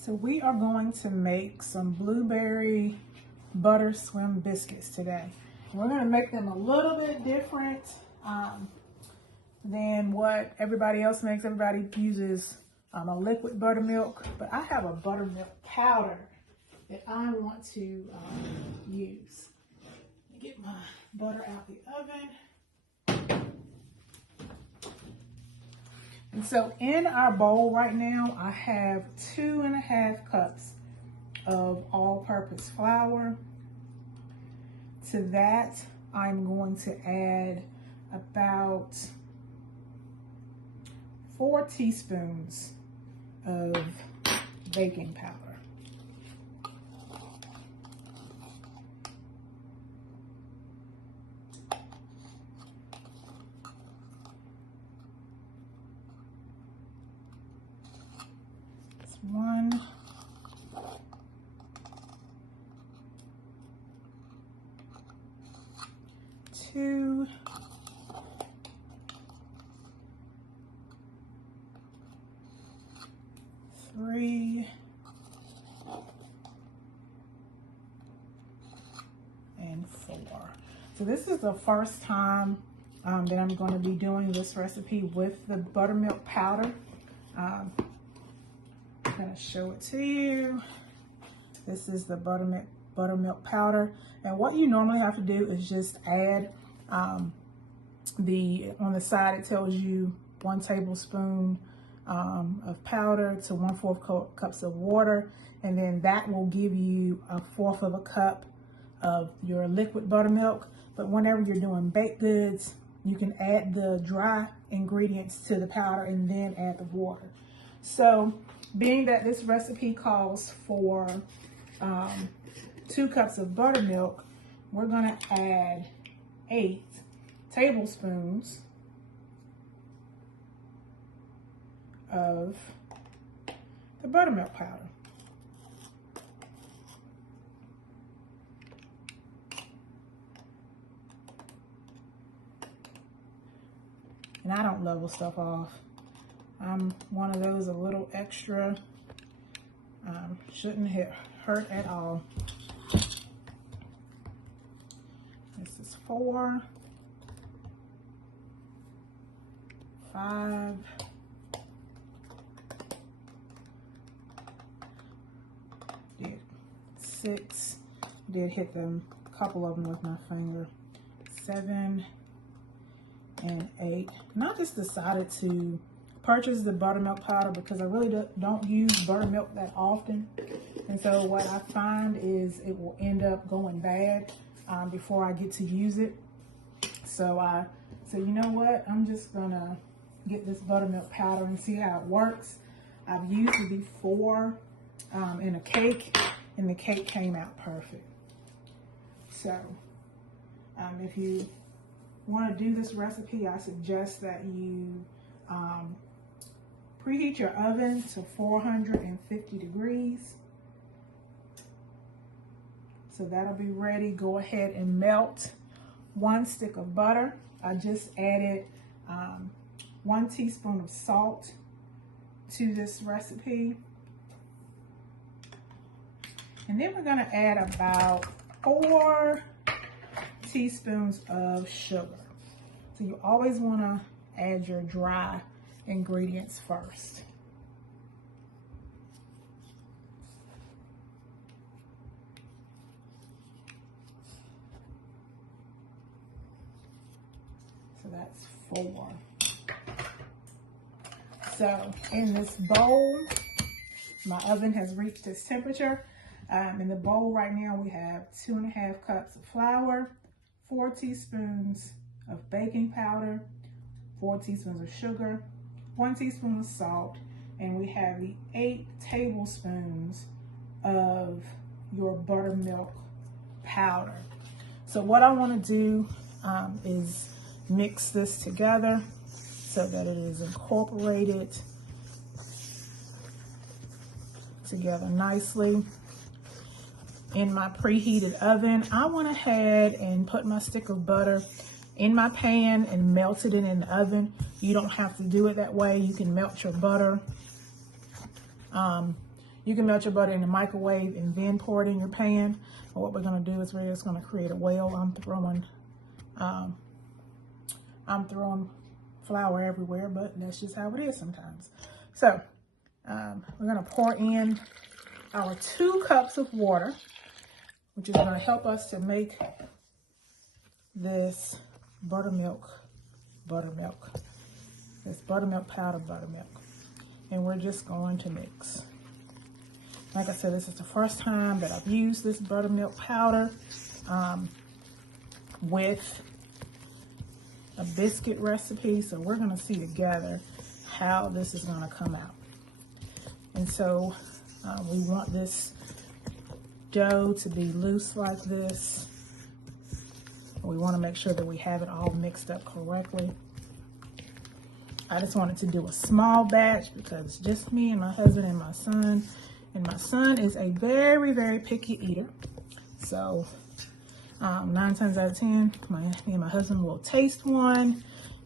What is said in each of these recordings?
So we are going to make some blueberry butter swim biscuits today. We're going to make them a little bit different than what everybody else makes. Everybody uses a liquid buttermilk, but I have a buttermilk powder that I want to use. Let me get my butter out the oven. And so in our bowl right now, I have 2.5 cups of all-purpose flour. To that, I'm going to add about 4 teaspoons of baking powder. That's 1. 2. 3. And 4. So this is the first time that I'm going to be doing this recipe with the buttermilk powder. I'm going to show it to you. This is the buttermilk powder, and what you normally have to do is just add on the side it tells you 1 tablespoon of powder to 1/4 cups of water, and then that will give you 1/4 cup of your liquid buttermilk. But whenever you're doing baked goods, you can add the dry ingredients to the powder and then add the water. So being that this recipe calls for 2 cups of buttermilk, we're going to add 8 tablespoons of the buttermilk powder. And I don't level stuff off. I'm one of those a little extra. Shouldn't hurt at all. This is 4, 5, 6. Did hit them, a couple of them with my finger. 7 and 8. And I just decided to purchase the buttermilk powder because I really don't use buttermilk that often. And so what I find is it will end up going bad before I get to use it. So I said, you know what? I'm just gonna get this buttermilk powder and see how it works. I've used it before in a cake, and the cake came out perfect. So if you want to do this recipe, I suggest that you preheat your oven to 450 degrees. So that'll be ready. Go ahead and melt 1 stick of butter. I just added 1 teaspoon of salt to this recipe. And then we're going to add about 4 teaspoons of sugar. So you always want to add your dry ingredients first. So that's 4. So in this bowl, my oven has reached its temperature. In the bowl right now, we have 2.5 cups of flour, 4 teaspoons of baking powder, 4 teaspoons of sugar, 1 teaspoon of salt, and we have the 8 tablespoons of your buttermilk powder. So what I want to do is mix this together so that it is incorporated together nicely. In my preheated oven, I went ahead and put my stick of butter in my pan and melted it in the oven. You don't have to do it that way. You can melt your butter. You You can melt your butter in the microwave and then pour it in your pan. But what we're gonna do is we're just gonna create a well. I'm throwing flour everywhere, but that's just how it is sometimes. So we're gonna pour in our 2 cups of water, which is gonna help us to make this buttermilk. This buttermilk powder buttermilk. And we're just going to mix. Like I said, this is the first time that I've used this buttermilk powder with a biscuit recipe. So we're gonna see together how this is gonna come out. And so we want this dough to be loose like this. We want to make sure that we have it all mixed up correctly. I just wanted to do a small batch because it's just me and my husband and my son. And my son is a very, very picky eater. So 9 times out of 10, me and my husband will taste one.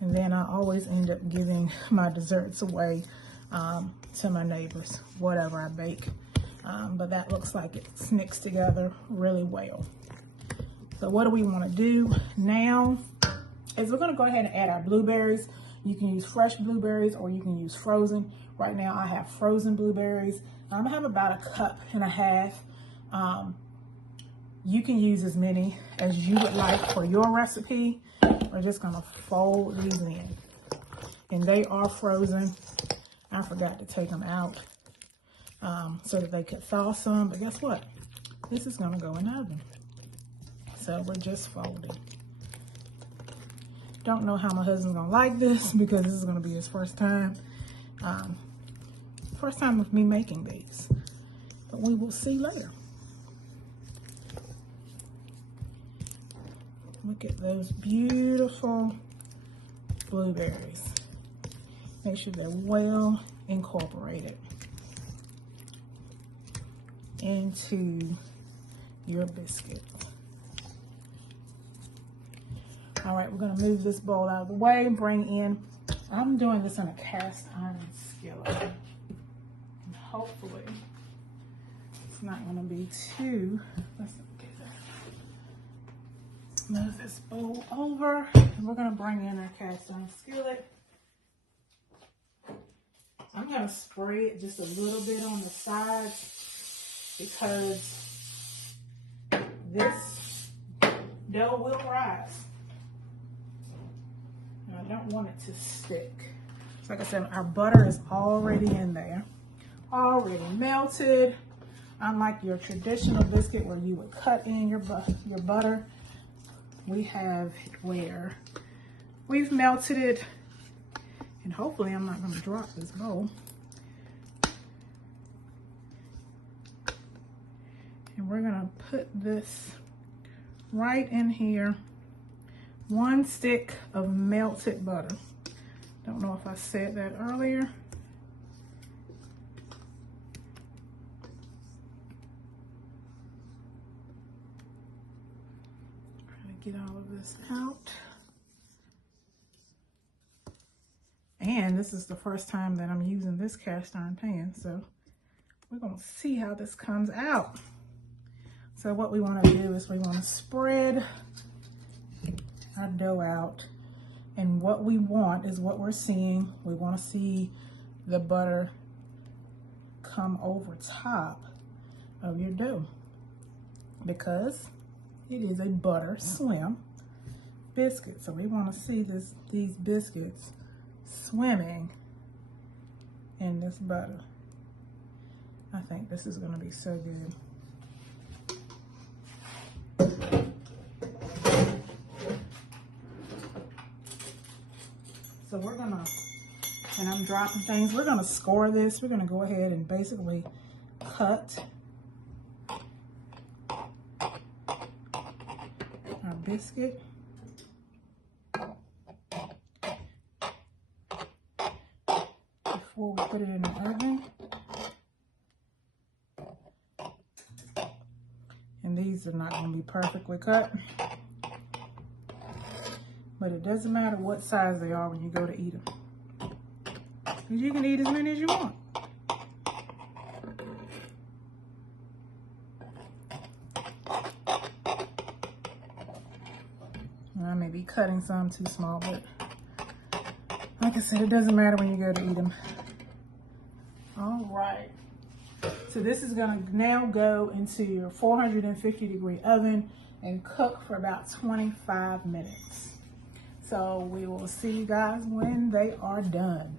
And then I always end up giving my desserts away to my neighbors, whatever I bake. But that looks like it's mixed together really well. So what do we want to do now is we're going to go ahead and add our blueberries. You can use fresh blueberries or you can use frozen. Right now I have frozen blueberries. I'm going to have about 1.5 cups. You can use as many as you would like for your recipe. We're just going to fold these in. And they are frozen. I forgot to take them out so that they could thaw some. But guess what? This is going to go in the oven. So we're just folding. Don't know how my husband's gonna like this because this is gonna be his first time. First time of me making these. But we will see later. Look at those beautiful blueberries. Make sure they're well incorporated into your biscuit. All right, we're gonna move this bowl out of the way and bring in, I'm doing this on a cast iron skillet. And hopefully it's not gonna be too, let's get that. Move this bowl over and we're gonna bring in our cast iron skillet. I'm gonna spray it just a little bit on the sides because this dough will rise. I don't want it to stick. So like I said, our butter is already in there, already melted. Unlike your traditional biscuit where you would cut in your butter, we have it where we've melted it. And hopefully I'm not going to drop this bowl. And we're going to put this right in here. 1 stick of melted butter. Don't know if I said that earlier. Trying to get all of this out. And this is the first time that I'm using this cast iron pan, so we're gonna see how this comes out. So what we wanna do is we wanna spread our dough out, and what we want is what we're seeing. We want to see the butter come over top of your dough because it is a butter slim biscuit. So we want to see these biscuits swimming in this butter. I think this is going to be so good. So we're gonna, and I'm dropping things, we're gonna score this. We're gonna go ahead and basically cut our biscuit. Before we put it in the oven. And these are not gonna be perfectly cut. But it doesn't matter what size they are when you go to eat them. Because you can eat as many as you want. cutting some too small, but like I said, it doesn't matter when you go to eat them. All right. So this is gonna now go into your 450-degree oven and cook for about 25 minutes. So we will see you guys when they are done.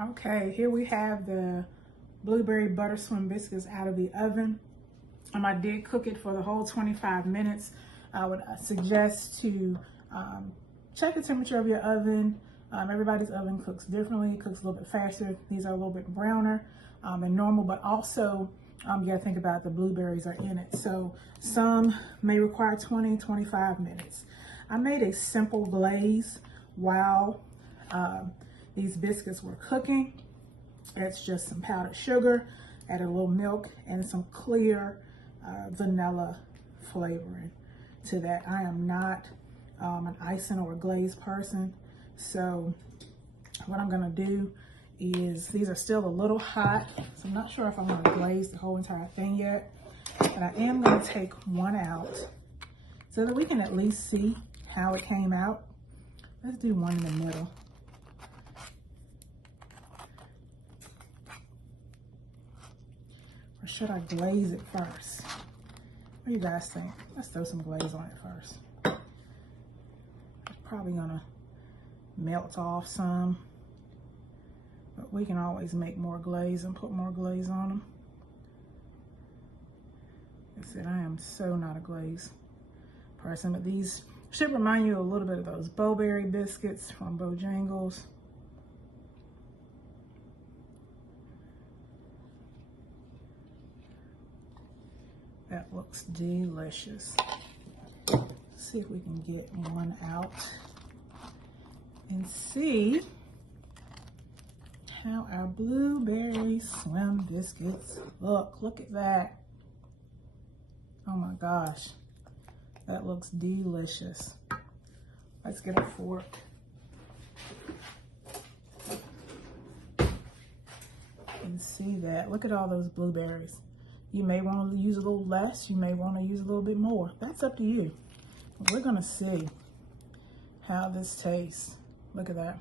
Okay, here we have the blueberry butter swim biscuits out of the oven. I did cook it for the whole 25 minutes. I would suggest to check the temperature of your oven. Everybody's oven cooks differently. It cooks a little bit faster. These are a little bit browner than normal, but also you gotta think about the blueberries are in it. So some may require 20, 25 minutes. I made a simple glaze while these biscuits were cooking. It's just some powdered sugar, add a little milk, and some clear vanilla flavoring to that. I am not an icing or a glaze person. So what I'm gonna do is, these are still a little hot, so I'm not sure if I'm gonna glaze the whole entire thing yet, but I am gonna take one out so that we can at least see how it came out. Let's do one in the middle. Or should I glaze it first? What do you guys think? Let's throw some glaze on it first. It's probably gonna melt off some, but we can always make more glaze and put more glaze on them. Like I said, I am so not a glaze person, but these should remind you a little bit of those Bowberry biscuits from Bojangles. That looks delicious. Let's see if we can get one out and see how our blueberry swim biscuits look. Look at that. Oh my gosh, that looks delicious. Let's get a fork. And see that. Look at all those blueberries. You may want to use a little less. You may want to use a little bit more. That's up to you. We're gonna see how this tastes. Look at that.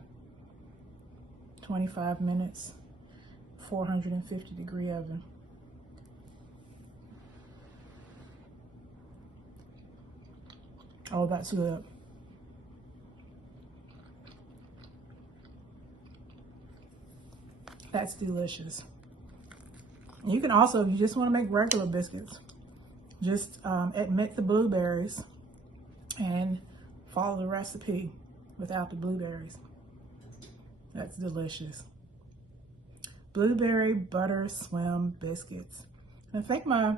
25 minutes, 450-degree oven. Oh, that's good. That's delicious. You can also, if you just want to make regular biscuits, just omit the blueberries and follow the recipe without the blueberries. That's delicious. Blueberry butter swim biscuits. And I think my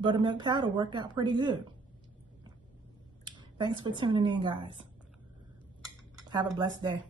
buttermilk powder worked out pretty good. Thanks for tuning in, guys. Have a blessed day.